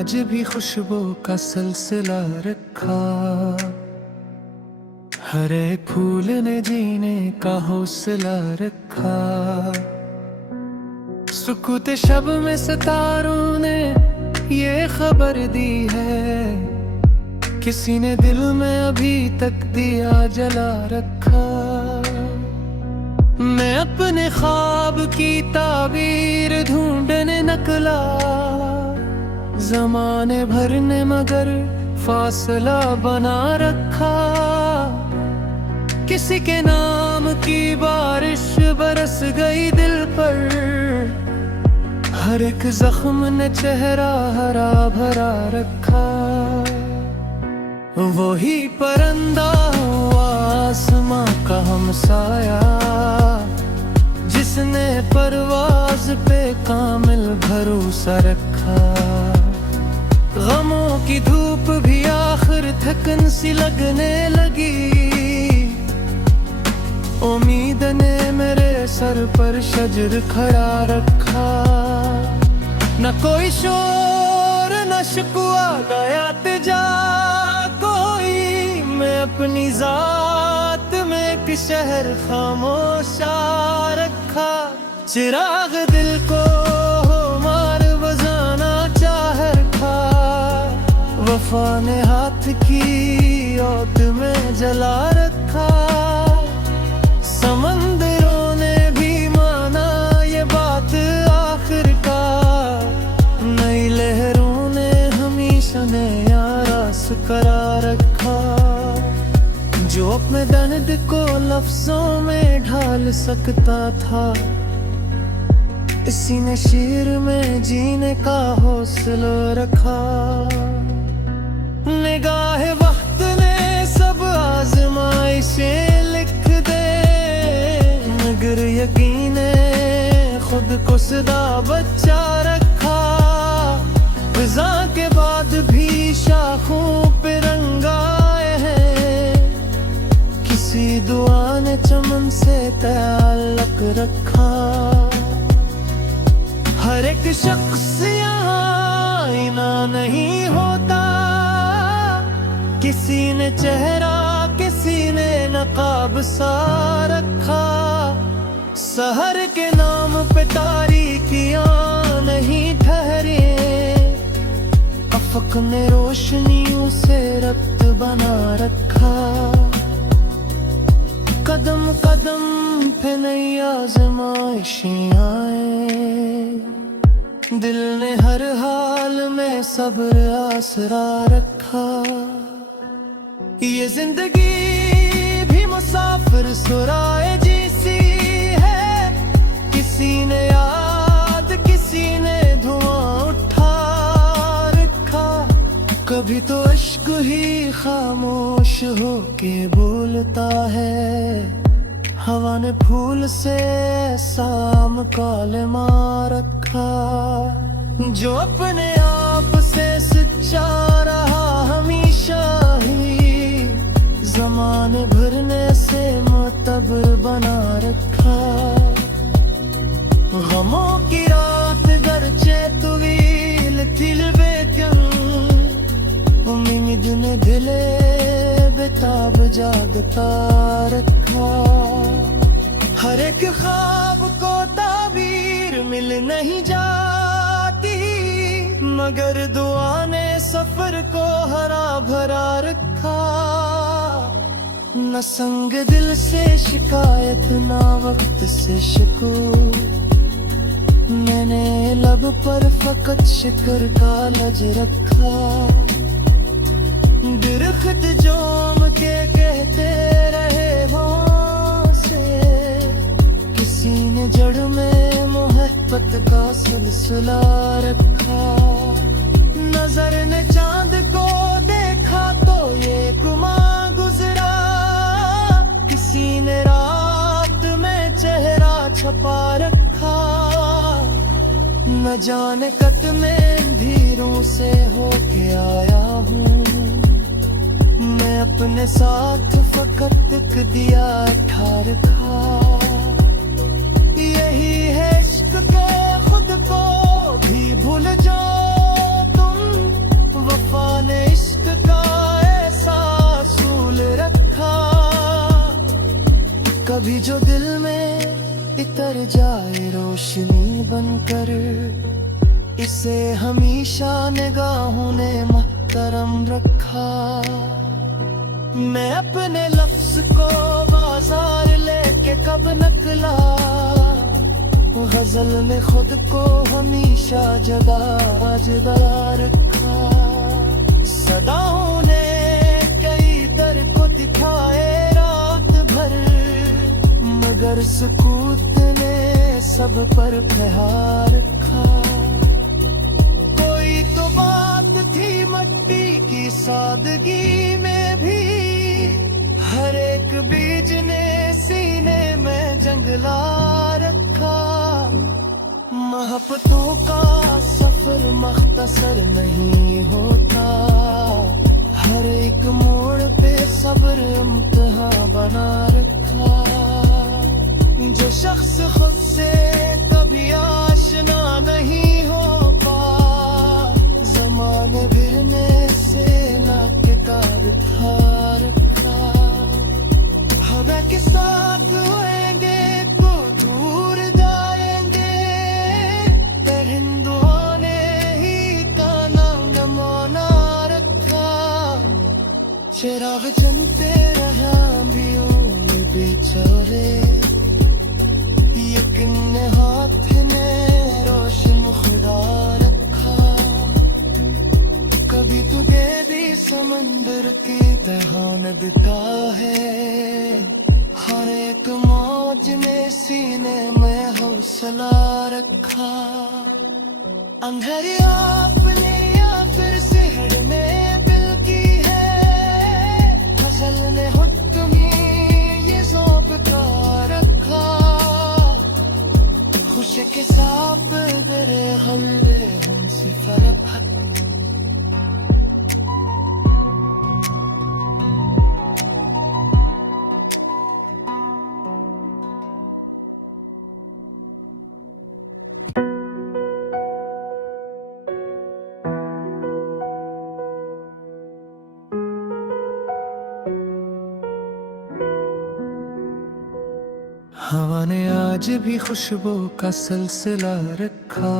आज भी खुशबू का सिलसिला रखा, हर एक फूल ने जीने का हौसला रखा। सुकूते शब में सितारों ने ये खबर दी है, किसी ने दिल में अभी तक दिया जला रखा। मैं अपने ख्वाब की ताबीर ढूंढने निकला, ज़माने भर ने मगर फासला बना रखा। किसी के नाम की बारिश बरस गई दिल पर, हर एक जख्म ने चेहरा हरा भरा रखा। वही परिंदा हुआ आसमां का हमसाया, जिसने परवाज पे कामिल भरोसा रखा। गमों की धूप भी आखिर थकन सी लगने लगी, उम्मीद ने मेरे सर पर शजर खड़ा रखा। न कोई शोर न शिकवा गया तिजा कोई, मैं अपनी जात में एक शहर खामोशा रखा। चिराग दिल को मार बजाना चाह रखा, वफा ने हाथ की औत में जला रखा। समंदरों ने भी माना ये बात आखिरकार, नई लहरों ने हमेशा नया रास करा रखा। जो अपने दर्द को लफ्जों में ढाल सकता था, इसी ने शेर में जीने का हौसला रखा। निगाह वक्त ने सब आज़माइशें लिख दे, मगर यकीन खुद को सदा बच्चा रखा। फिजा के बाद भी शाखों पे रंग आए हैं, किसी दुआ ने चमन से ताल्लुक रखा। हर एक शख्स यहाँ आईना नहीं होता, किसी ने चेहरा किसी ने नकाब सा रखा। सहर के नाम पे तारीकियां नहीं ठहरे, अफक ने रोशनियों से रक्त बना रखा। कदम कदम पे नई आज़माइशें आए, दिल ने हर हाल में सब्र आसरा रखा। ये जिंदगी भी मुसाफिर सुराए जैसी है, किसी ने याद किसी ने धुआं उठा रखा। कभी तो इश्क ही खामोश होके बोलता है, हवा ने फूल से साम कालिमा रखा। जो अपने आप से सच्चा रहा हमेशा ही, ज़माने भरने से मुतबर बना रखा। गमों की रात गरचे तुवील थिल बेक्यों, उम्मीद ने दिले बेताब जागता रखा। हर एक ख्वाब को ताबीर मिल नहीं जाती, मगर दुआ ने सफर को हरा भरा रखा। न संग दिल से शिकायत ना वक्त से शिको, मैंने लब पर फकत शिकर का लज रखा। दरख्त जोम के कहते रहे हो से, किसी ने जड़ में मोहब्बत का सिलसिला रखा। नजर ने चांद को देखा तो ये गुमा गुजरा, किसी ने रात में चेहरा छपा रखा। न जाने कत में अंधेरों से होके आया हूँ, मैं अपने साथ फकत एक दिया ठा रखा। यही है इश्क के खुद को भी भूल जाओ तुम, कभी जो दिल में इतर जाए रोशनी बनकर, इसे हमेशा निगाहों ने मुहतरम रखा। मैं अपने लफ्ज को बाजार लेके कब नकला, गजल में खुद को हमेशा जुदा रखा। सदाओं ने कई दर को दिखाए रात भर, मगर सुकूत ने सब पर प्रहार रखा। कोई तो बात थी मट्टी की सादगी में भी, हर एक बीज ने सीने में जंगला रखा। मोहब्बतों का सफर मख्तसर नहीं होता, हर एक मोड़ पे सब्र इम्तिहान बना रखा। जो शख्स खुद से कभी आशना नहीं होता, ज़माने भिरने से लाके कार था रखा। हवा के साथ होएंगे तो दूर जाएंगे, परिंदों ने ही का नाम नमोना रखा। चिराग जलते रहा भी बेचारे, यकीन ने हाथ में रोशन खुदा रखा। कभी तू गहरी समंदर की तरह नगता है, हर एक मौज ने सीने में हौसला रखा। अंधेरी आपने या फिर सिहर में दिल की है, गजल ने हुक्म ये ज़ौक़ का रखा। खुश के साथ दरे हल्दे हमसे फर्क है। हवा ने आज भी खुशबू का सिलसिला रखा,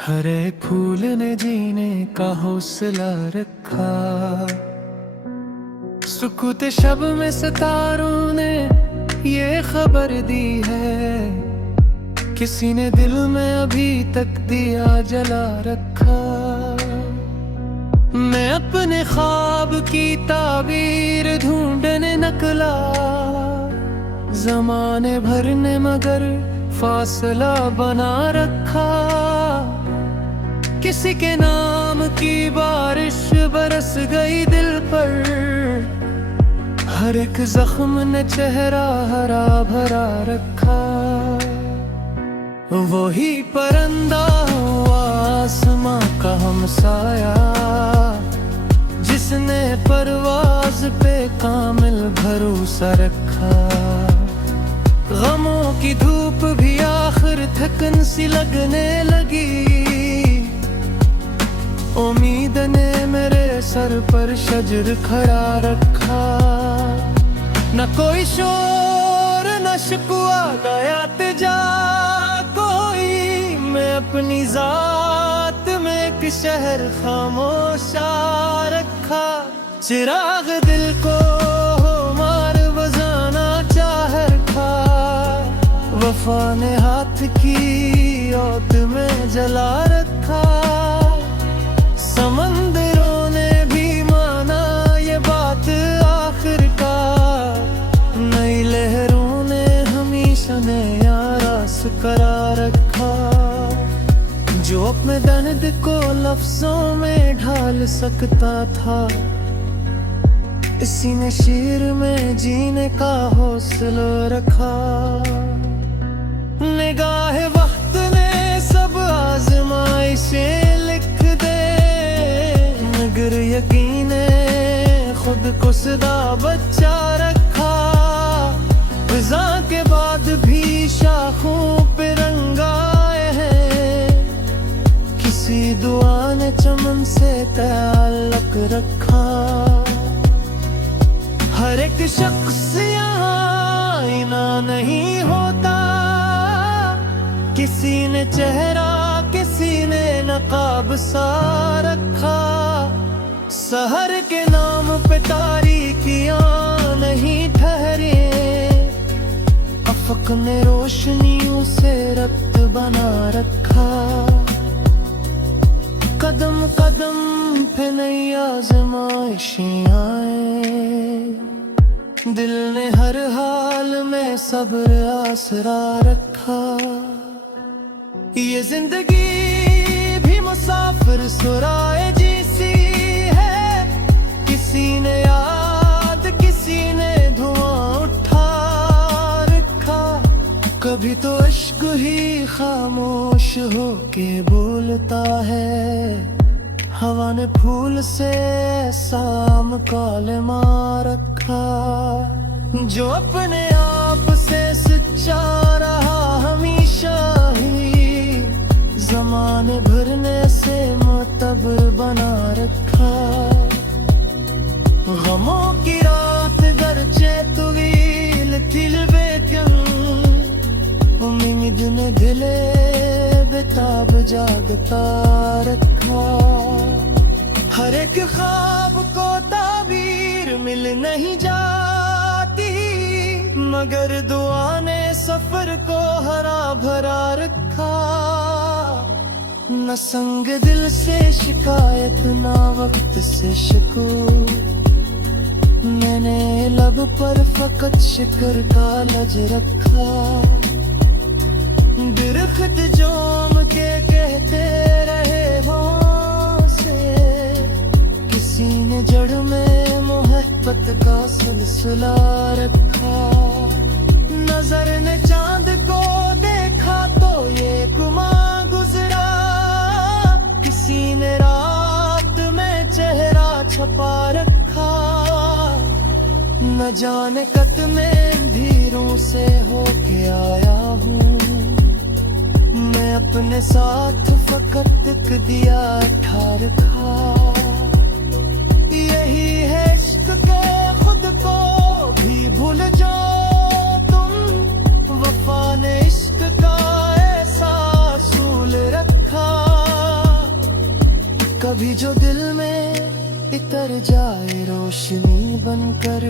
हर एक फूल ने जीने का हौसला रखा। सुकूत शब में सितारों ने ये खबर दी है, किसी ने दिल में अभी तक दिया जला रखा। मैं अपने ख्वाब की ताबीर ढूंढने निकला, ज़माने भर ने मगर फासला बना रखा। किसी के नाम की बारिश बरस गई दिल पर, हर एक जख्म ने चेहरा हरा भरा रखा। वही परिंदा हुआ आसमां का हमसाया, जिसने परवाज पे कामिल भरोसा रखा। गमों की धूप भी आखिर थकन सी लगने लगी, उम्मीद ने मेरे सर पर शजर खड़ा रखा। न कोई शोर न शिकवा न इल्तिजा कोई, मैं अपनी जात में एक शहर खामोशा रखा। चिराग दिल को मार बजाना चाह रखा, वफा ने हाथ की ओट में जला रखा। समंदरों ने भी माना ये बात आखिरकार, नई लहरों ने हमेशा नया रास करा रखा। जो अपने दर्द को लफ्जों में ढाल सकता था, इसी ने शेर में जीने का हौसला रखा। निगाह वक्त ने सब आज़माइशें लिख दे, मगर यकीन खुद को सदा बच्चा रखा। फिजा के बाद भी शाखों पे रंग आए हैं, किसी दुआ ने चमन से ताल्लुक रखा। हर एक शख्स यहाँ आईना नहीं होता, किसी ने चेहरा किसी ने नकाब सा रखा। सहर के नाम पे तारीकियां नहीं ठहरे, अफक ने रोशनियों से रक्त बना रखा। कदम कदम पे नई आज़माइशें आए, दिल ने हर हाल में सब्र आसरा रखा। ये जिंदगी भी मुसाफिर सुराए जैसी है, किसी ने याद किसी ने धुआं उठा रखा। कभी तो इश्क ही खामोश होके बोलता है, हवा ने फूल से साम कालिमा रखा। जो अपने आप से सच्चा रहा हमेशा ही, ज़माने भरने से मुतबर बना रखा। गमों की रात गरचे तवील दिल बेकल, उम्मीद ने दिले बेताब जागता रखा। हर एक ख्वाब को ताबीर मिल नहीं जाती, मगर दुआ ने सफर को हरा भरा रखा। न संग दिल से शिकायत ना वक्त से शिको, मैंने लब पर फकत शिकर का लज रखा। दरख्त जोम के कहते रहे वो से, किसी ने जड़ में मोहब्बत का सिलसिला रखा। नजर ने चांद को देखा तो ये गुमा गुजरा, किसी ने रात में चेहरा छपा रखा। न जाने कत में अंधेरों से होके आया हूँ, मैं अपने साथ फकत एक दिया ठा रखा। यही है इश्क के खुद को भी भूल जाओ तुम, वफा ने इश्क का ऐसा असूल रखा। कभी जो दिल में इतर जाए रोशनी बनकर,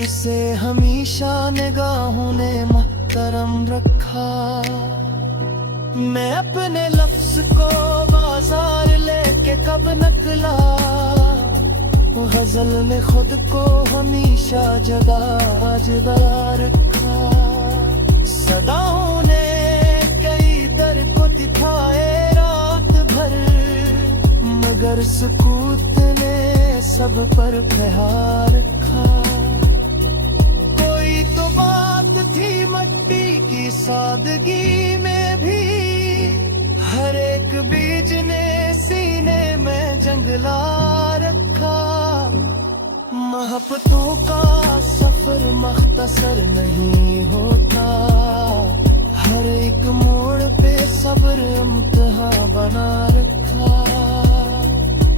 इसे हमेशा निगाहों ने मुहतरम रखा। मैं अपने लफ्ज को बाजार लेके कब नकला, गजल ने खुद को हमेशा जदा जदा रखा। सदाओं ने कई दर को दिखाए रात भर, मगर सुकूत ने सब पर प्रहार रखा। कोई तो बात थी मट्टी की सादगी में भी, हर एक बीज ने सीने में जंगला रखा। मोहब्बतों का सफर मख्तसर नहीं होता, हर एक मोड़ पे सब्र इम्तिहान बना रखा।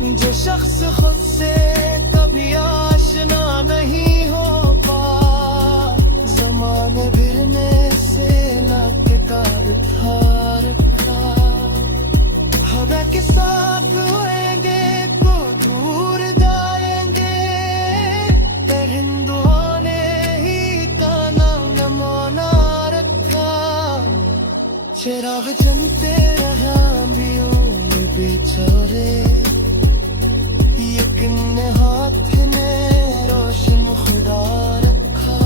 जो शख्स खुद से कभी आशना नहीं होता, ज़माने भिरने से लाके काट था रखा। हवा के साथ होएंगे तो दूर जाएंगे, परिंदों ने ही का नाम मौना रखा। चिराग जमते रहा भी बेचारे, यकीन ने हाथ में रोशन खुदा रखा।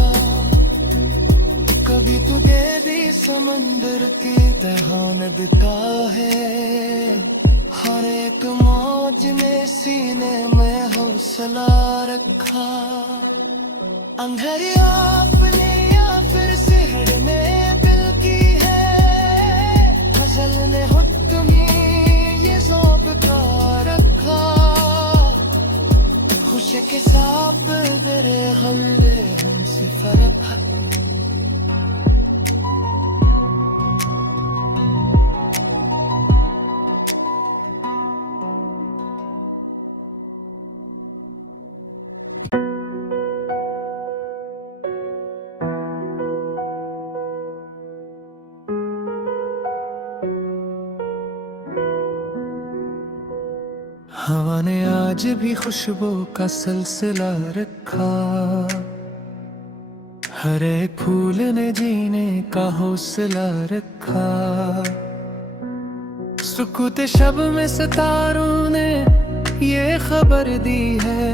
कभी तू दे दी समंदर की तहान बिता है, हर एक मौज ने सीने में हौसला रखा। अंधेरी आपने या फिर सिहर ने दिल की है, गजल ने हुक्म ये ज़ौक़ का रखा। खुशी के साथ दरे गल्बे हमसे फर्क है। आज भी खुशबू का सिलसिला रखा। हर एक फूल ने जीने का हौसला रखा। सुकूते शब में सितारों ने ये खबर दी है,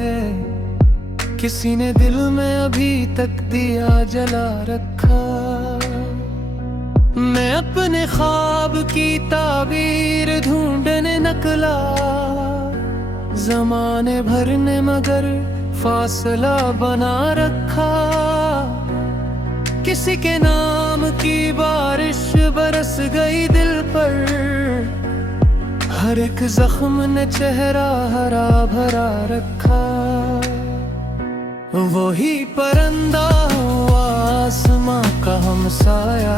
किसी ने दिल में अभी तक दिया जला रखा। मैं अपने ख्वाब की ताबीर ढूंढने निकला, ज़माने भर ने मगर फासला बना रखा। किसी के नाम की बारिश बरस गई दिल पर, हर एक जख्म ने चेहरा हरा भरा रखा। वही परिंदा हुआ आसमां का हमसाया,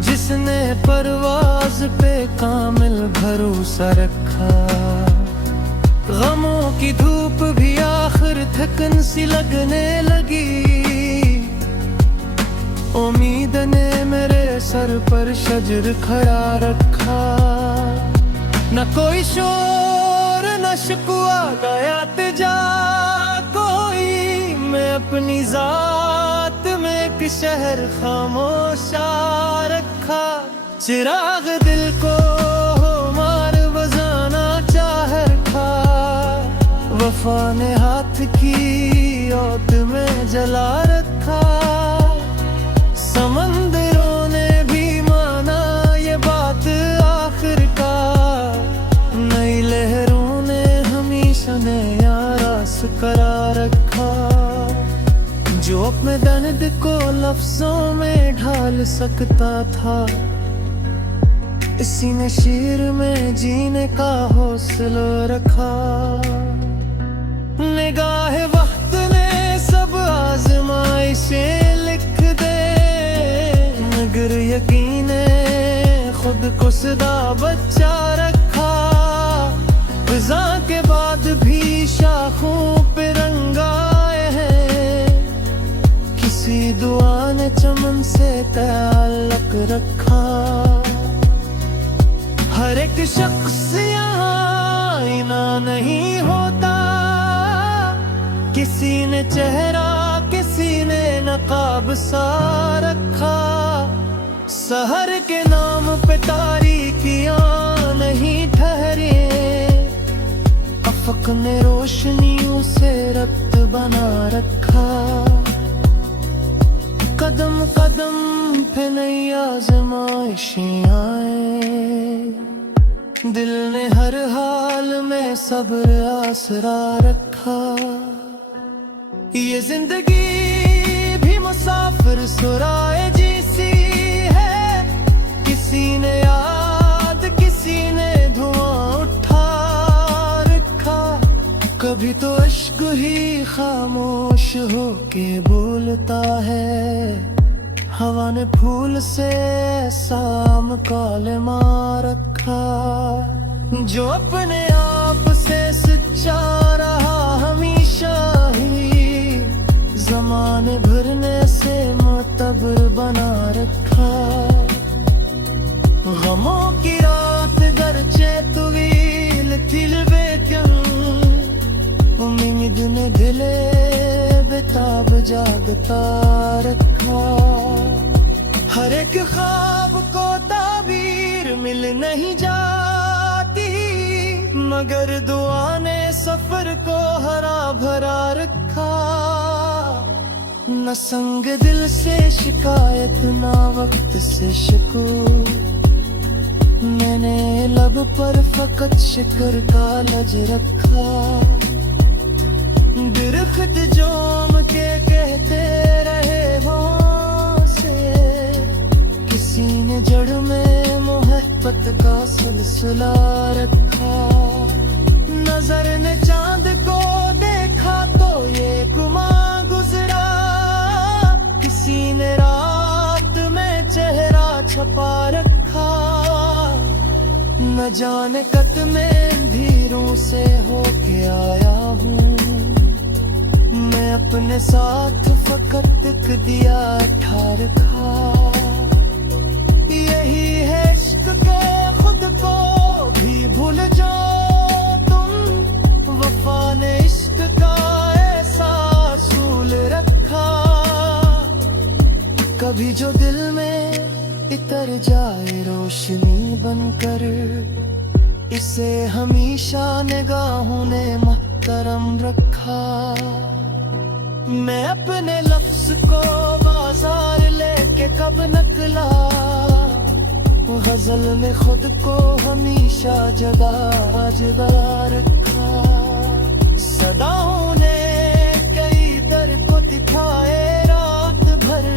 जिसने परवाज पे कामिल भरोसा रखा। गमों की धूप भी आखिर थकन सी लगने लगी, उम्मीद ने मेरे सर पर शजर खड़ा रखा। न कोई शोर न शिकवा गाया तिजा कोई, मैं अपनी जात में एक शहर खामोशा रखा। चिराग दिल को मार बजाना चाह रखा, वफा ने हाथ की औत में जला रखा। समंदरों ने भी माना ये बात आखिरकार, नई लहरों ने हमेशा नया रास करा रखा। जो अपने दर्द को लफ्जों में ढाल सकता था, इसी ने शेर में जीने का हौसला रखा। निगाह वक्त ने सब आजमाइशें लिख दे, मगर यकीन खुद को सदा बचा रखा। फिजा के बाद भी शाखों पे रंग आए हैं, किसी दुआ ने चमन से ताल्लुक रखा। हर एक शख्स यहाँ आईना नहीं होता, किसी ने चेहरा किसी ने नकाब सा रखा। सहर के नाम पे तारीकियां नहीं ठहरे, अफक ने रोशनियों से रब्त बना रखा। कदम कदम पे नई आज़माइशें आए, दिल ने हर हाल में सब्र आसरा रखा। ये जिंदगी भी मुसाफिर सुराए जैसी है, किसी ने याद किसी ने धुआं उठा रखा। कभी तो इश्क ही खामोश होके बोलता है, हवा ने फूल से साम कालिमा रखा। जो अपने आप से सच्चा रहा हमेशा ही, ज़माने भरने से मुतबर बना रखा। गमों की रात गरचे तवील थी लेकिन, उम्मीद ने दिले बेताब जागता रखा। हर एक ख्वाब को ताबीर मिल नहीं जाती, मगर दुआ ने सफर को हरा भरा रखा। न संग दिल से शिकायत ना वक्त से शिको, मैंने लब पर फकत शिकर का लज रखा। दरख्त जोम के कहते रहे हो से, किसी ने जड़ में मोहब्बत का सिलसिला रखा। नजर ने चांद को देखा तो ये गुमा गुजरा, किसी ने रात में चेहरा छपा रखा। न जाने कत में अंधेरों से होके आया हूँ, मैं अपने साथ फकत एक दिया ठा रखा। यही है इश्क के खुद को भी भूल जाओ तुम, कभी जो दिल में इतर जाए रोशनी बनकर, इसे हमेशा निगाहों ने मुहतरम रखा। मैं अपने लफ्ज को बाजार लेके कब निकला, गजल में खुद को हमेशा जुदा जुदा रखा। सदाओं ने कई दर को दिखाए रात भर,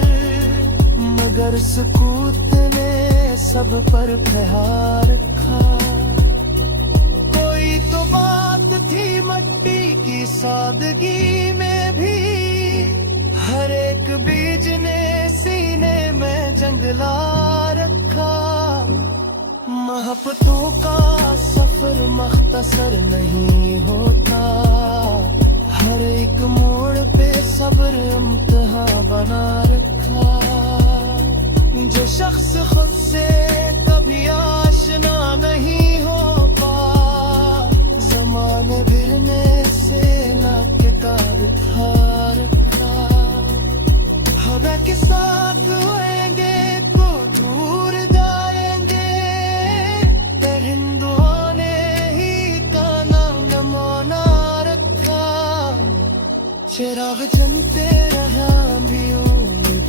मगर सुकूत ने सब पर प्रहार रखा। कोई तो बात थी मट्टी की सादगी में भी, हर एक बीज ने सीने में जंगला रखा। मोहब्बतों का सफर मख्तसर नहीं होता, हर एक मोड़ पे सब्र इम्तिहान बना रखा। जो शख्स खुद से कभी आशना नहीं होता, ज़माने भिरने से ना किताब था रखा। हवा के साथ होएंगे तो दूर जाएंगे, परिंदों ने ही का नाम नमोना रखा। चिराग जलते रहा भी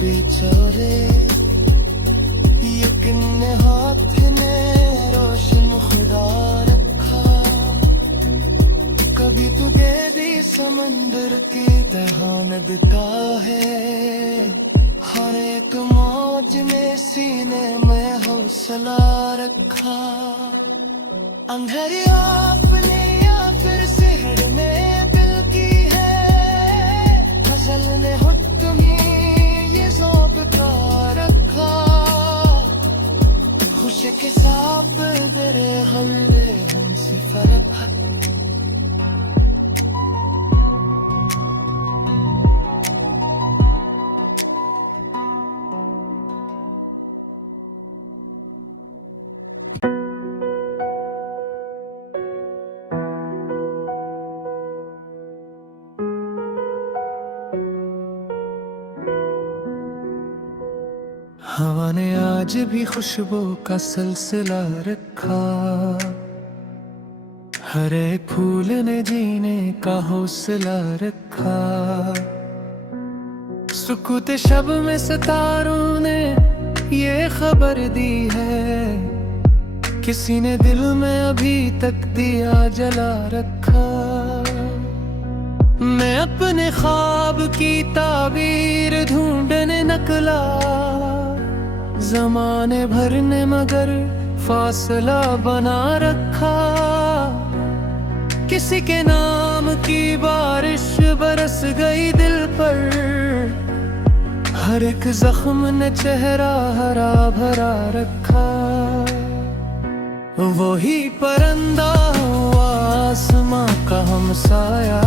बेचारे, यकीन ने हाथ में रोशन खुदा रखा। कभी तू गहरी समंदर की तरह दिखता है, हर एक मौज में सीने में हौसला रखा। अंधेरी आपने या फिर शहर में दिल की है, गजल ने हुक्म ये ज़ौक़ का रखा। खुश के साथ दरे हमले हमसे फर्क है। हवा ने आज भी खुशबू का सिलसिला रखा, हर एक फूल ने जीने का हौसला रखा। सुकूत शब में सितारों ने ये खबर दी है, किसी ने दिल में अभी तक दिया जला रखा। मैं अपने ख्वाब की ताबीर ढूंढने निकला, ज़माने भर ने मगर फासला बना रखा। किसी के नाम की बारिश बरस गई दिल पर, हर एक जख्म ने चेहरा हरा भरा रखा। वही परंदा हुआ आसमां का हमसाया,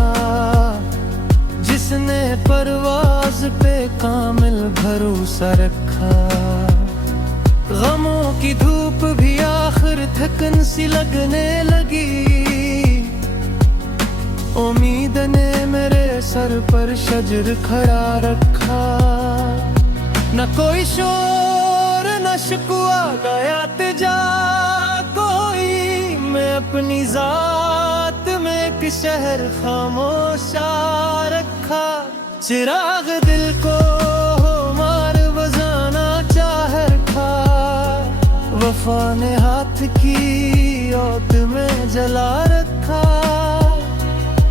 जिसने परवाज पे कामिल भरोसा रखा। गमों की धूप भी आखिर थकन सी लगने लगी, उम्मीद ने मेरे सर पर शजर खड़ा रखा। न कोई शोर न शिकवा गया तिजा कोई, मैं अपनी जात में एक शहर खामोशा रखा। चिराग दिल को मार बजाना चाह रखा, वफा ने हाथ की ओट में जला रखा।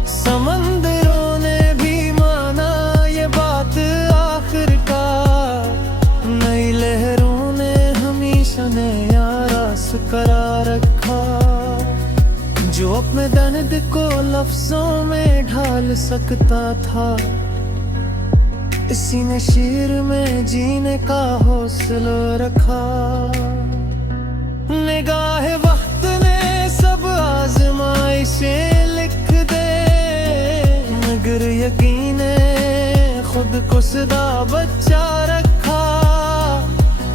समंदरों ने भी माना ये बात आखिरकार, नई लहरों ने हमेशा नया रास करा रखा। जो अपने दर्द को लफ्जों में ढाल सकता था, इसी ने शेर में जीने का हौसला रखा। निगाह वक्त ने सब आज़माइशें लिख दे, मगर यकीन खुद को सदा बच्चा रखा।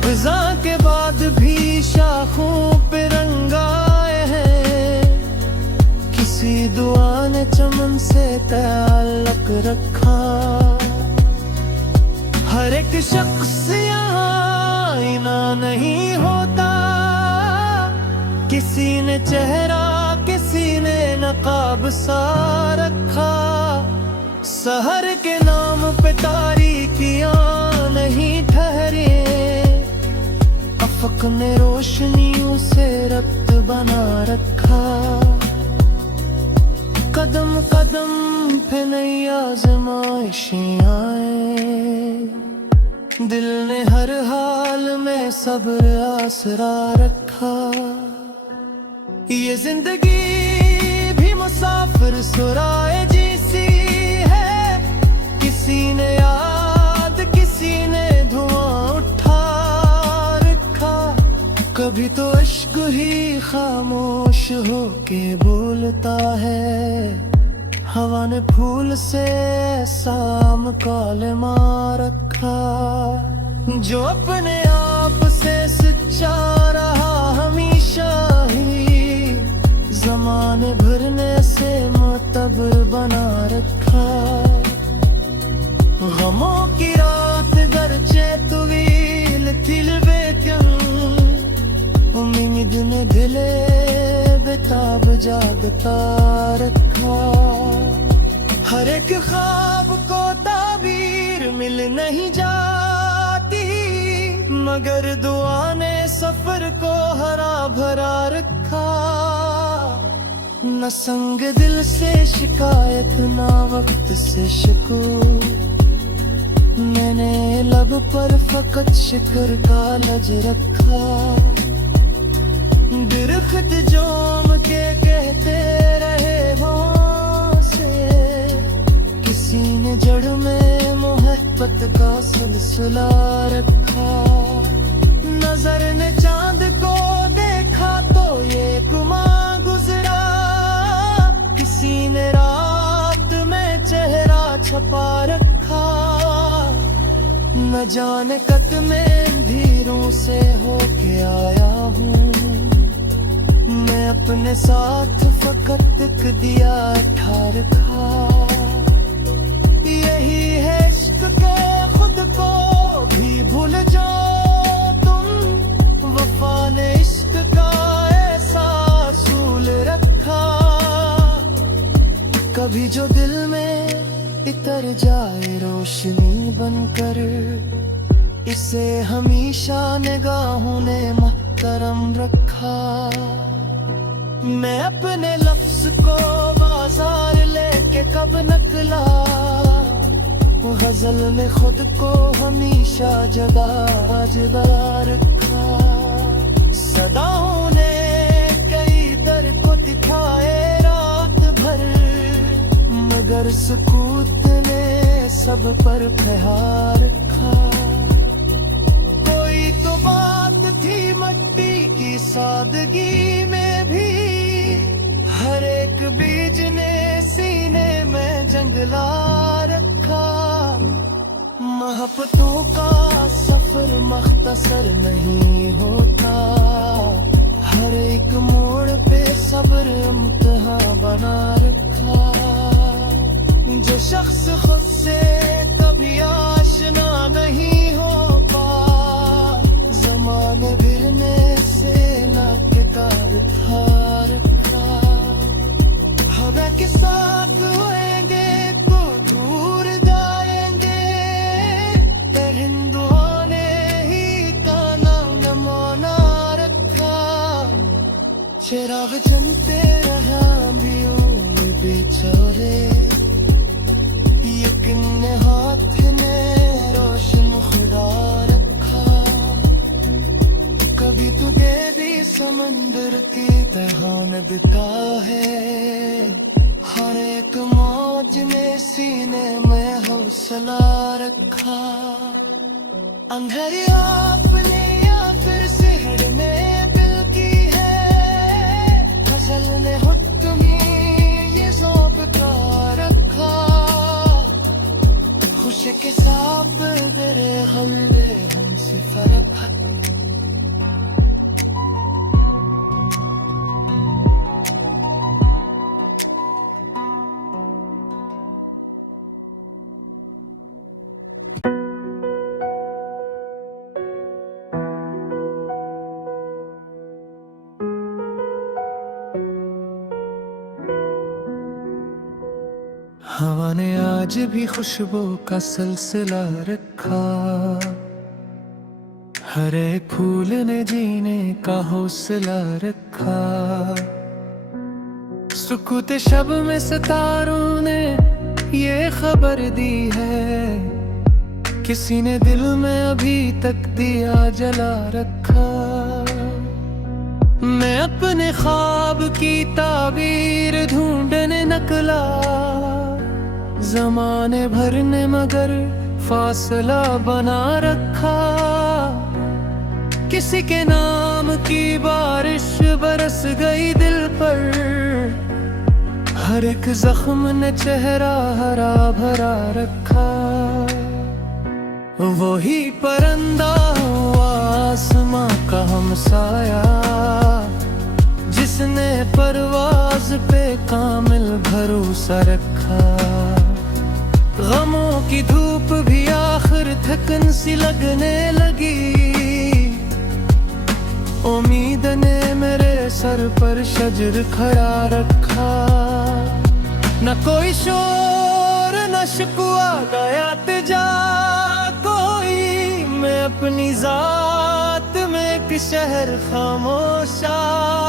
फिजा के बाद भी शाखों पे रंग आए हैं, किसी दुआ ने चमन से ताल्लुक रखा। हर एक शख्स अपना नहीं होता। किसी ने चेहरा किसी ने नकाब सा रखा, सहर के नाम पे तारीकियां नहीं ठहरे। अफक ने रोशनियों से रब्त बना रखा, कदम कदम पे नई आज़माइशें आए। दिल ने हर हाल में सब्र आसरा रखा। ये जिंदगी भी मुसाफिर सुराए जैसी है, किसी ने याद किसी ने धुआं उठा रखा। कभी तो इश्क ही खामोश होके बोलता है, हवा ने फूल से साम कालिमा रखा। जो अपने आप से सच्चा रहा हमेशा ही, ज़माने भरने से मुतबर बना रखा। गमों की रात गरचे तुवील थिल बेक्यं, उम्मीद ने दिले बेताब जागता रखा। हर एक ख्वाब को ताबीर मिल नहीं जाती, मगर दुआ ने सफर को हरा भरा रखा। न संग दिल से शिकायत ना वक्त से शिको, मैंने लब पर फकत शिक्र का लज रखा। दरख्त जोम के कहते रहे हो से, किसी ने जड़ में मोहब्बत का सिलसिला रखा। नजर ने चांद को देखा तो ये गुमा गुजरा, किसी ने रात में चेहरा छपा रखा। न जाने कत में अंधेरों से होके आया हूँ, मैं अपने साथ फकत एक दिया ठा रखा। यही है इश्क के खुद को भी भूल जाओ तुम, वफा ने इश्क का ऐसा सूल रखा। कभी जो दिल में इतर जाए रोशनी बनकर, इसे हमेशा निगाहों ने मुहतरम रखा। मैं अपने लफ्ज को बाजार लेके कब नकला, गजल ने खुद को हमेशा जगा जगा रखा। सदाओं ने कई दर को दिखाए रात भर, मगर सुकूत ने सब पर प्रहार रखा। कोई तो बात थी मट्टी की सादगी में भी, हर एक बीज ने सीने में जंगला रखा। मोहब्बतों का सफर मख्तसर नहीं होता, हर एक मोड़ पे सब्र इम्तिहान बना रखा। जो शख्स खुद से कभी आशना नहीं होता, ज़माने भिरने से लाके काद था रखा। हवा के साथ होएंगे तो दूर जाएंगे, परिंदों ने ही का नाम मौना रखा। चिराग जलते रहा भी बेचारे, यकीन ने हाथ में रोशन खुदा रखा। कभी तू दे दी समंदर की तहान बिता है, हर एक मौज ने सीने में हौसला रखा। अंधेरी आपने या फिर सिहर ने दिल की है, गजल ने हुक्म ये ज़ौक़ का रखा। खुशी के साथ तेरे हमले हमसे फर्क है। हवा ने आज भी खुशबू का सिलसिला रखा, हर एक फूल ने जीने का हौसला रखा। सुकूते शब में सितारों ने ये खबर दी है, किसी ने दिल में अभी तक दिया जला रखा। मैं अपने ख्वाब की ताबीर ढूंढने निकला, ज़माने भर ने मगर फासला बना रखा। किसी के नाम की बारिश बरस गई दिल पर, हर एक जख्म ने चेहरा हरा भरा रखा। वही परिंदा हुआ आसमां का हमसाया, जिसने परवाज पे कामिल भरोसा रखा। गमों की धूप भी आखिर थकन सी लगने लगी, उम्मीद ने मेरे सर पर शजर खड़ा रखा। न कोई शोर न शिकवा गया तिजा कोई, मैं अपनी जात में एक शहर खामोशा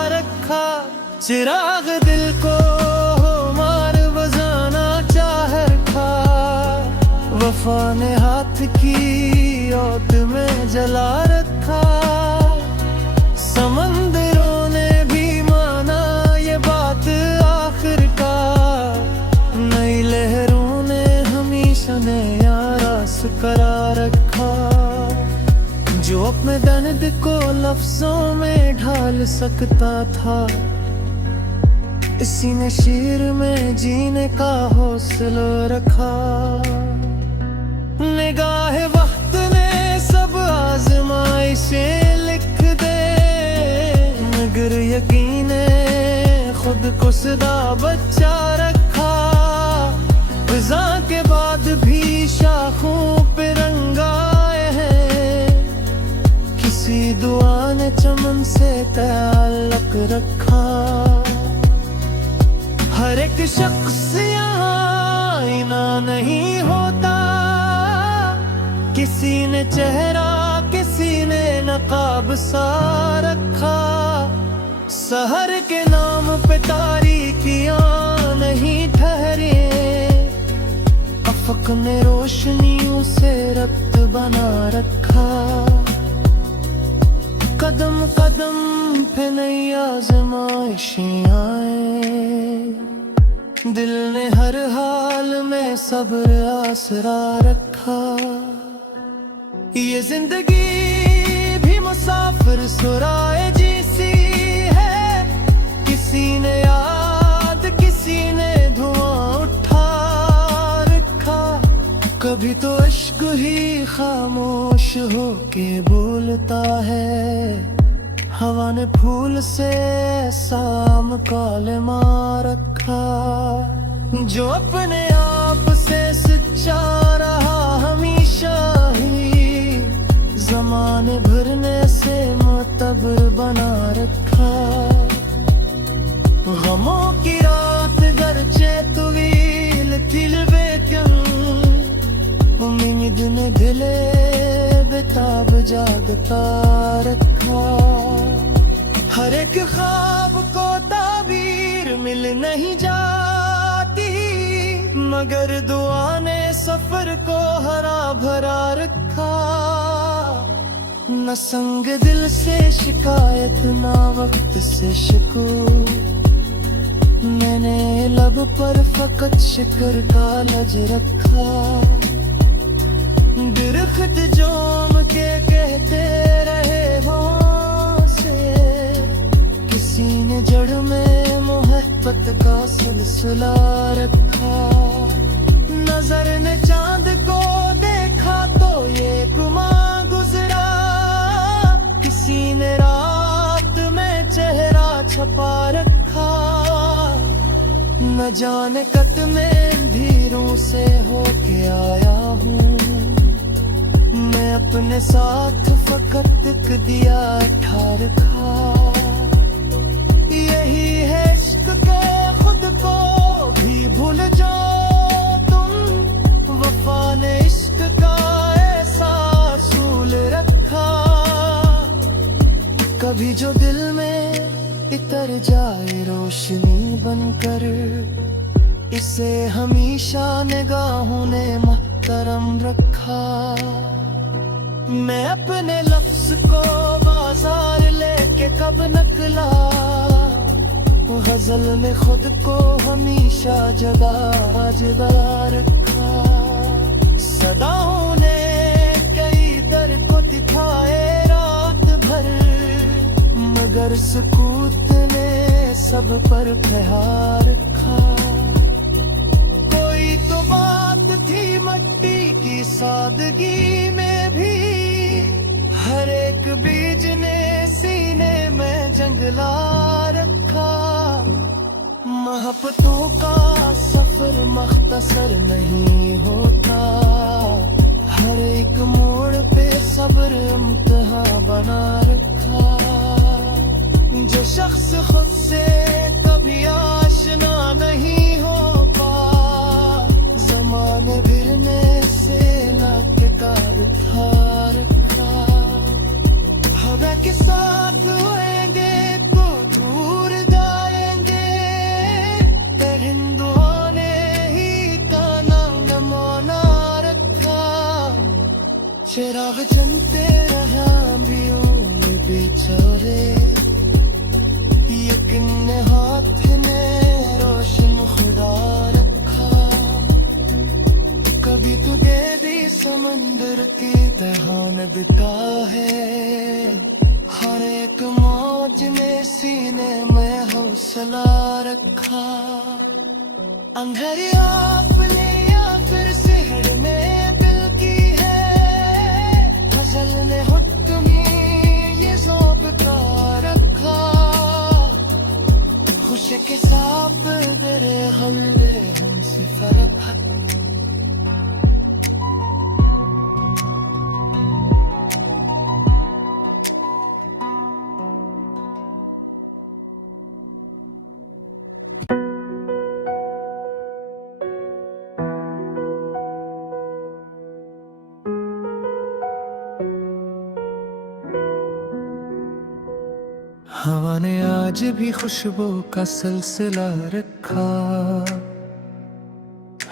रखा। चिराग दिल को मार बजाना चाह रखा, वफा ने हाथ की ओट में जला रखा। समंदरों ने भी माना ये बात आखिरकार, नई लहरों ने हमेशा नया रास करा रखा। जो अपने दर्द को लफ्जों में ढाल सकता था, इसी ने शेर में जीने का हौसला रखा। निगाह वक्त ने सब आजमाइशें लिख दे, मगर यकीन खुद को सदा बच्चा रखा। फिजा के बाद भी शाखों पे रंग आए हैं, किसी दुआ ने चमन से ताल्लुक रखा। हर एक शख्स यहाँ आईना नहीं होता, किसी ने चेहरा किसी ने नकाब सा रखा। सहर के नाम पे तारीकियां नहीं ठहरे, अफक ने रोशनियों से रब्त बना रखा। कदम कदम पे नई आज़माइशें आए, दिल ने हर हाल में सब्र आसरा रखा। ये जिंदगी भी मुसाफिर सुराए जैसी है, किसी ने याद किसी ने धुआं उठा रखा। कभी तो इश्क ही खामोश होके बोलता है, हवा ने फूल से साम कालिमा रखा। जो अपने आप से सच्चा रहा हमेशा ही, ज़माने भरने से मुतबर बना रखा। गमों की रात गरचे तवील थी लेकिन, उम्मीद ने दिले बेताब जागता रखा। हर एक ख्वाब को ताबीर मिल नहीं जाती, मगर दुआ ने सफर को हरा भरा रखा। न संग दिल से शिकायत ना वक्त से शिको, मैंने लब पर फकत शिकर का लज रखा। दरख्त जोम के कहते रहे हो से, किसी ने जड़ में मोहब्बत का सिलसिला रखा। नजर ने चांद को देखा तो ये गुमा गुजरा, किसी ने रात में चेहरा छपा रखा। न जाने कत में अंधेरों से होके आया हूँ, मैं अपने साथ फकत एक दिया ठा रखा। यही है इश्क के खुद को भी भूल जाओ, रोशनी बनकर इसे हमेशा निगाहों ने मुहतरम रखा। मैं अपने लफ्ज को बाजार लेके कब नकला, गजल में खुद को हमेशा जुदा जुदा रखा। सदाओं ने कई दर को दिखाए रात भर, मगर सुकूत ने सब पर प्रहार रखा। कोई तो बात थी मट्टी की सादगी में भी, हर एक बीज ने सीने में जंगला रखा। मोहब्बतों का सफर मख्तसर नहीं होता, हर एक मोड़ पे सब्र इम्तिहान बना रखा। जो शख्स खुद से कभी आशना नहीं होता, ज़माने भिरने से लाके कार था रखा। हवा के साथ होएंगे तो दूर जाएंगे, परिंदों ने ही का नाम मौना रखा। चिराग जलते रहा अंबियों में बेचारे, यकीन ने हाथ में रोशन खुदा रखा। कभी तू गहरी समंदर की तहान बिता है, हर एक मौज में सीने में हौसला रखा। अंधेरी आपने या फिर शहर में दिल की है, गजल ने हुक्म ये ज़ौक़ का रखा। खुश के साथ दरे हल्ले हमसे फर्क है। हवा ने आज भी खुशबू का सिलसिला रखा,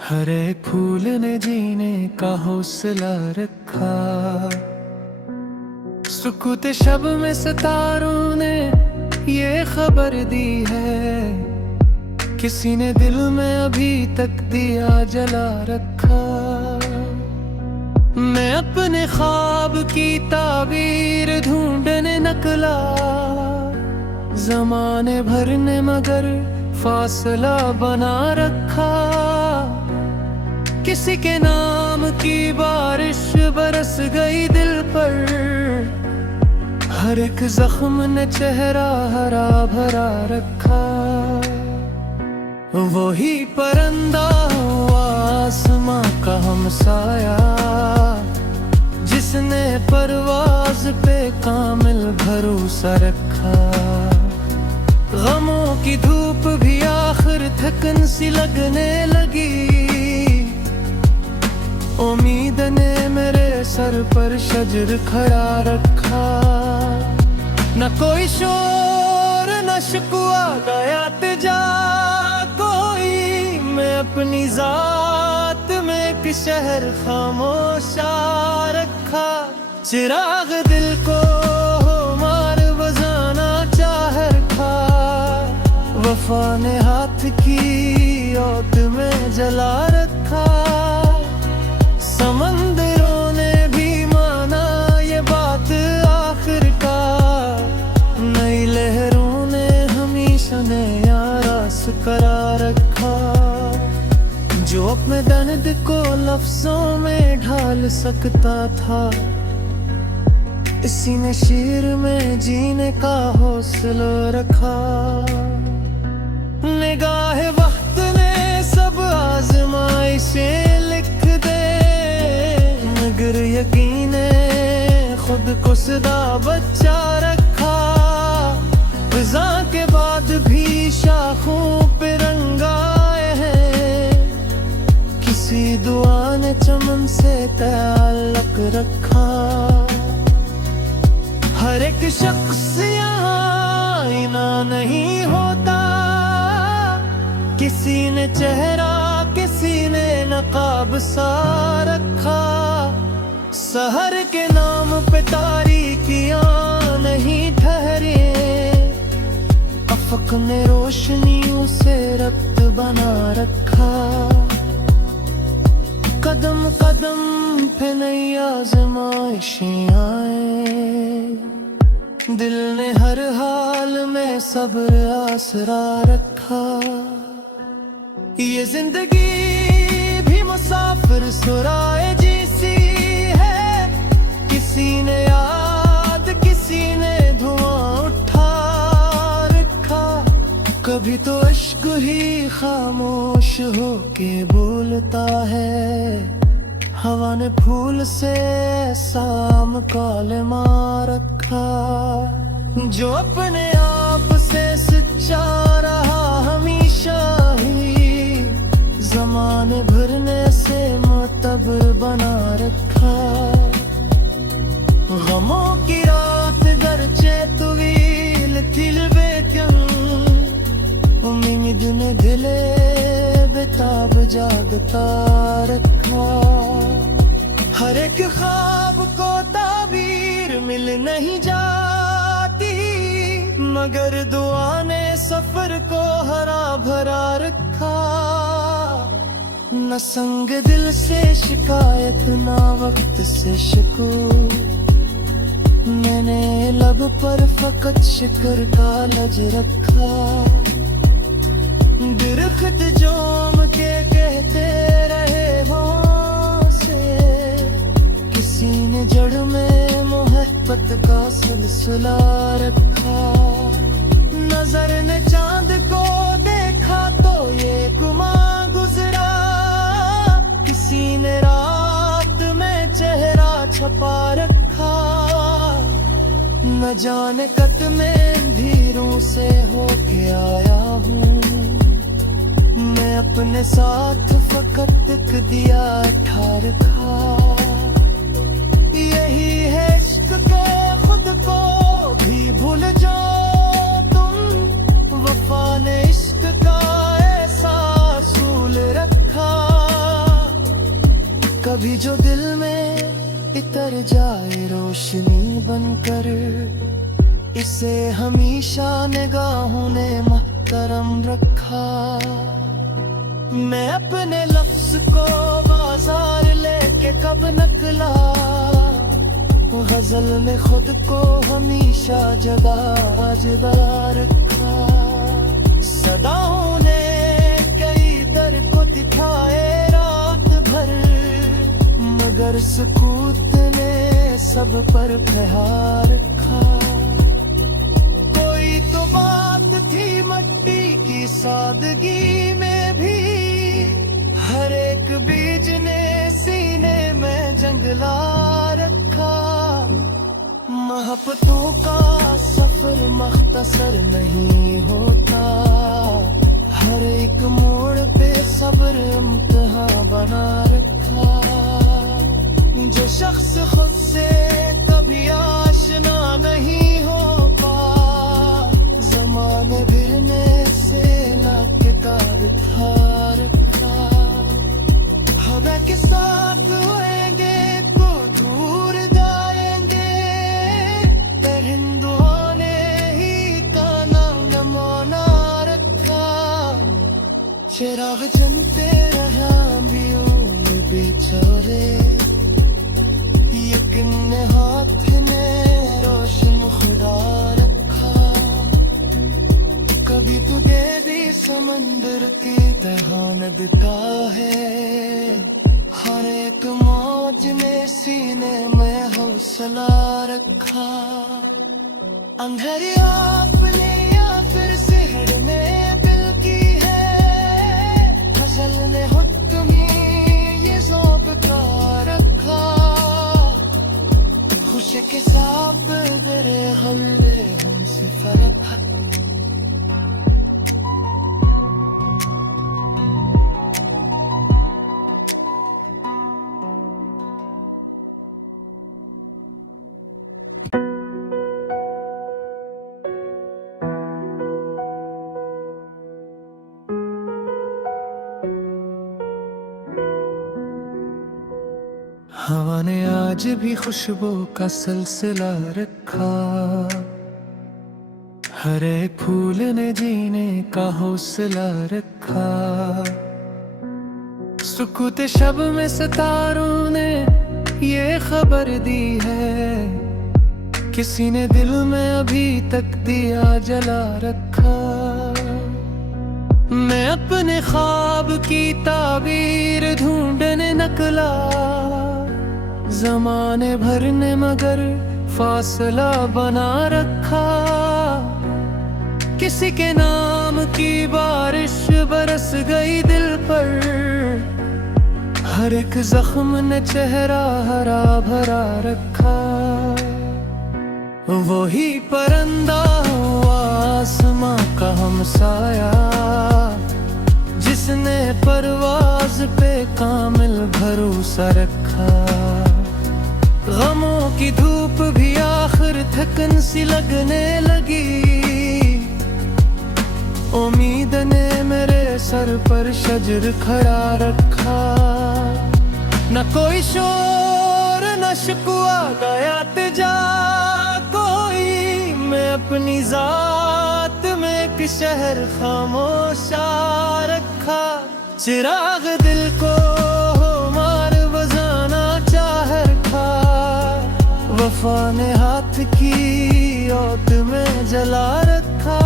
हर एक फूल ने जीने का हौसला रखा। सुकूत शब में सितारों ने ये खबर दी है, किसी ने दिल में अभी तक दिया जला रखा। मैं अपने ख्वाब की ताबीर ढूंढने निकला, ज़माने भर ने मगर फासला बना रखा। किसी के नाम की बारिश बरस गई दिल पर, हर एक जख्म ने चेहरा हरा भरा रखा। वही परिंदा हुआ आसमां का हमसाया, जिसने परवाज पे कामिल भरोसा रखा। गमों की धूप भी आखिर थकन सी लगने लगी, उम्मीद ने मेरे सर पर शजर खड़ा रखा। न कोई शोर न शिकवा न इल्तिजा कोई, मैं अपनी जात में एक शहर खामोशा रखा। चिराग दिल को मार बजाना चाह रखा, वफा ने हाथ की ओट में जला रखा। समंदरों ने भी माना ये बात आखिरकार, नई लहरों ने हमेशा नया रास करा रखा। जो अपने दर्द को लफ्जों में ढाल सकता था, इसी ने शेर में जीने का हौसला रखा। निगाह वक्त ने सब आजमाई से लिख दे, मगर यकीन खुद को सदा बच्चा रखा। फिजा के बाद भी शाखों पे रंग आए हैं, किसी दुआ ने चमन से ताल्लुक रखा। हर एक शख्स यहाँ आईना नहीं होता, किसी ने चेहरा किसी ने नकाब सा रखा। सहर के नाम पे तारीकियां नहीं ठहरे, अफक ने रोशनी उसे रक्त बना रखा। कदम कदम पे नई आज़माइशें आए, दिल ने हर हाल में सब्र आसरा रखा। ये जिंदगी भी मुसाफिर सुराए जैसी है, किसी ने याद किसी ने धुआं उठा रखा। कभी तो इश्क ही खामोश होके बोलता है, हवा ने फूल से साम कालिमा रखा। जो अपने आप से सच्चा रहा हमेशा ही, ज़माने भरने से मुतबर बना रखा। गमों की रात गरचे तुवील तिलबेकम, उम्मीद ने दिले बेताब जागता रखा। हर एक ख्वाब को ताबीर मिल नहीं जाती, मगर दुआ ने सफर को हरा भरा रखा। न संग दिल से शिकायत ना वक्त से शिको, मैंने लब पर फकत शिकर का लज रखा। दरख्त जोम के कहते रहे हो से, किसी ने जड़ में मोहब्बत का सिलसिला रखा। नजर ने चांद को देखा तो ये गुमा गुजरा, किसी ने रात में चेहरा छपा रखा। न जाने कत में अंधेरों से होके आया हूँ, मैं अपने साथ फकत एक दिया ठा रखा। यही है इश्क के खुद को भी भूल जाओ तुम, वफा ने इश्क का ऐसा असूल रखा। कभी जो दिल में इतर जाए रोशनी बनकर, इसे हमेशा निगाहों ने महतरम रखा। मैं अपने लफ्ज को बाजार लेके कब नकला, गजल में खुद को हमेशा जगह जुदा रखा। सदाओं ने कई दर को दिखाए रात भर, मगर सुकूत ने सब पर प्रहार रखा। कोई तो बात थी मट्टी की सादगी में भी, हर एक बीज ने सीने में जंगला रखा। मोहब्बतों का सफर मख्तसर नहीं होता, हर एक मोड़ पे सब्र इम्तिहान बना रखा। जो शख्स खुद से कभी आशना नहीं होता, ज़माने भिरने से लाके कार था रखा। हवा के साथ उड़ेंगे तो दूर जाएंगे, परिंदों ने ही का नाम नमोना रखा। चिराग जलते रहा भी बेचारे, यकीन ने हाथ में रोशन खुदा रखा। कभी तू दे दी समंदर की तहान बिता है, हर एक मौज ने सीने में हौसला रखा। अंधेरिया अपने या फिर सिहर में दिल की है, गजल ने हुक्म ये ज़ौक़ का रखा। खुशी के साथ दरे हल्ले हमसे फर्क है। हवा ने आज भी खुशबू का सिलसिला रखा, हर एक फूल ने जीने का हौसला रखा। सुकूते शब में सितारों ने ये खबर दी है, किसी ने दिल में अभी तक दिया जला रखा। मैं अपने ख्वाब की ताबीर ढूंढने निकला, ज़माने भर ने मगर फासला बना रखा। किसी के नाम की बारिश बरस गई दिल पर, हर एक जख्म ने चेहरा हरा भरा रखा। वही परिंदा हुआ आसमां का हमसाया, जिसने परवाज पे कामिल भरोसा रखा। गमों की धूप भी आखिर थकन सी लगने लगी, उम्मीद ने मेरे सर पर शजर खड़ा रखा। न कोई शोर न शिकवा गया तिजा कोई, मैं अपनी जात में एक शहर खामोशा रखा। चिराग दिल को मार बजाना चाह रखा, वफा ने हाथ की औत में जला रखा।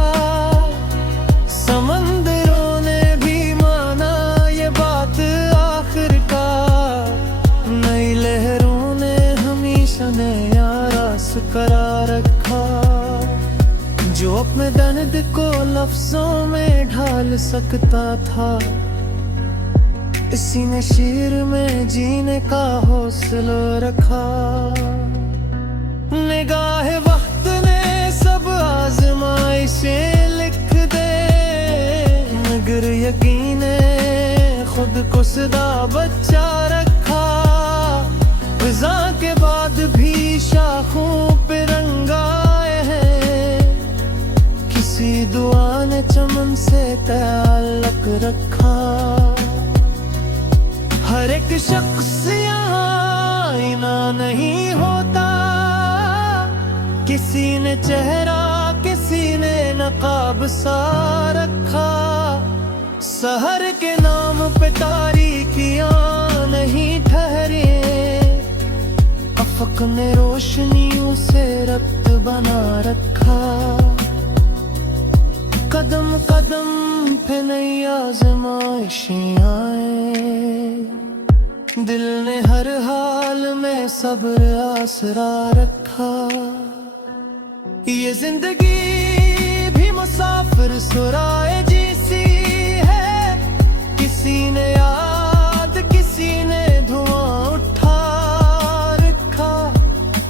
समंदरों ने भी माना ये बात आखिरकार, नई लहरों ने हमेशा नया रास करा रखा। जो अपने दर्द को लफ्जों में ढाल सकता था, इसी ने शेर में जीने का हौसला रखा। निगाह वक्त ने सब आजमाइशें लिख दे, मगर यकीन खुद को सदा बच्चा रखा। फिजा के बाद भी शाखों पे रंग आए हैं, किसी दुआ ने चमन से ताल्लुक रखा। हर एक शख्स यहाँ आईना नहीं होता, किसी ने चेहरा किसी ने नकाब सा रखा। सहर के नाम पे तारीकियां नहीं ठहरे, अफक ने रोशनियों से रब्त बना रखा। कदम कदम पे नई आज़माइशें आए, दिल ने हर हाल में सब्र आसरा रखा। ये जिंदगी भी मुसाफिर सुराए जैसी है, किसी ने याद किसी ने धुआं उठा रखा।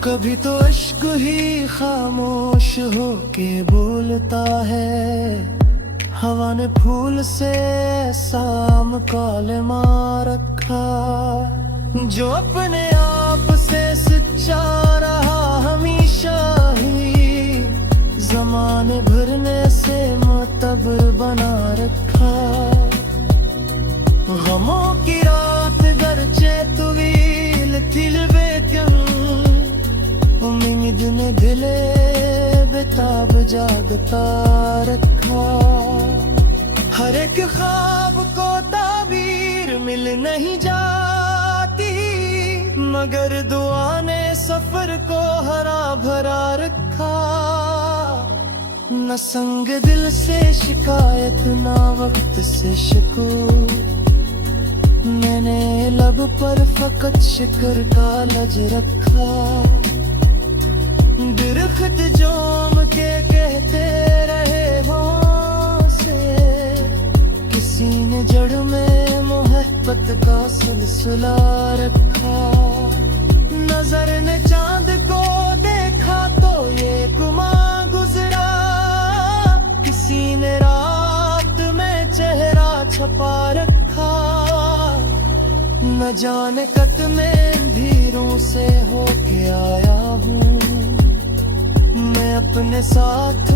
कभी तो अश्क ही खामोश होके बोलता है, हवा ने फूल से साम कालिमा रखा। जो अपने आप से सच्चा रहा हमेशा ही, ज़माने भरने से मुतबर बना रखा। गमों की रात गरचे तुवील थिल बेकन, उम्मीद ने दिले बेताब जागता रखा। हर एक ख्वाब को ताबीर मिल नहीं जाती, मगर दुआ ने सफर को हरा भरा रखा। न संग दिल से शिकायत ना वक्त से शिको, मैंने लब पर फकत शिकर का लज रखा। दरख्त जोम के कहते रहे हो से, किसी ने जड़ में मोहब्बत का सिलसिला रखा। नजर ने चांद को देखा तो ये गुमा गुजरा, किसी ने रात में चेहरा छपा रखा। न जाने कत में अंधेरों से होके आया हूँ, मैं अपने साथ